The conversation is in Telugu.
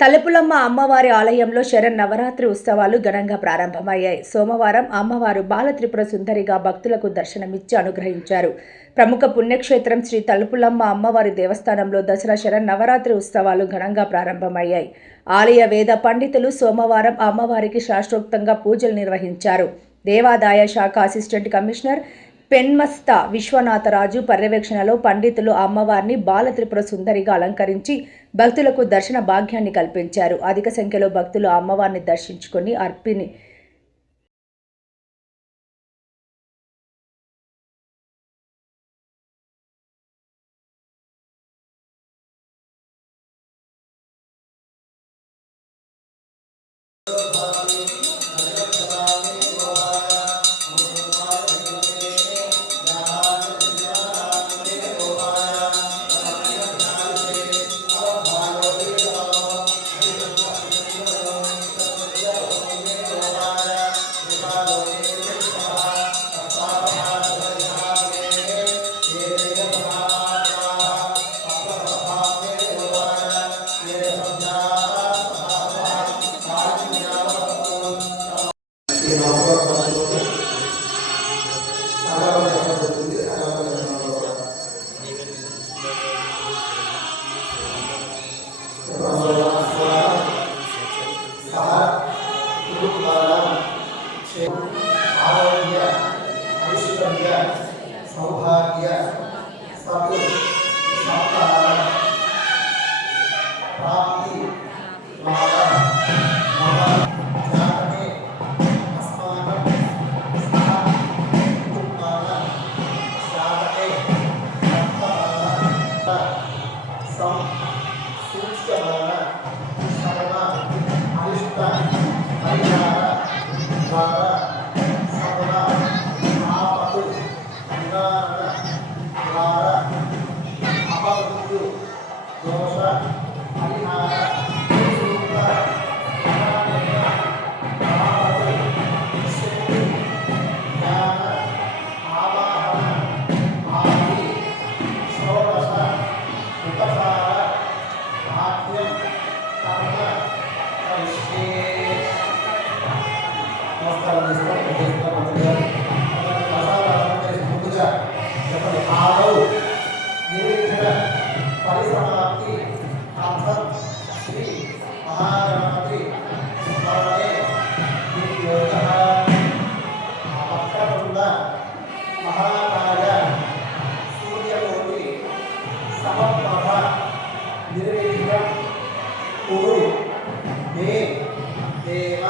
తలుపులమ్మ అమ్మవారి ఆలయంలో శరణ్ నవరాత్రి ఉత్సవాలు ఘనంగా ప్రారంభమయ్యాయి. సోమవారం అమ్మవారు బాలత్రిపుర సుందరిగా భక్తులకు దర్శనమిచ్చి అనుగ్రహించారు. ప్రముఖ పుణ్యక్షేత్రం శ్రీ తలుపులమ్మ అమ్మవారి దేవస్థానంలో దసరా శరణ్ నవరాత్రి ఉత్సవాలు ఘనంగా ప్రారంభమయ్యాయి. ఆలయ వేద పండితులు సోమవారం అమ్మవారికి శాస్త్రోక్తంగా పూజలు నిర్వహించారు. దేవాదాయ శాఖ అసిస్టెంట్ కమిషనర్ పెన్మస్త విశ్వనాథరాజు పర్యవేక్షణలో పండితులు అమ్మవారిని బాలత్రిపుర సుందరిగా అలంకరించి భక్తులకు దర్శన భాగ్యాన్ని కల్పించారు. అధిక సంఖ్యలో భక్తులు అమ్మవారిని దర్శించుకొని అర్పిని ಆರೋಗ್ಯ uh ಸೌಭಾಗ್ಯ ಸತು నమస్కారం చేసుకోండి చేస్తున్నాం ముందుగా చెప్పండి ఆదౌ నిరీక్షణ పరిసమాప్తి అర్థం శ్రీ మహాగణపతి స్మరణే. యోగ మహాకాయ సూర్యకోటి సమప్రభ నిర్విఘ్నం కురు మే దేవ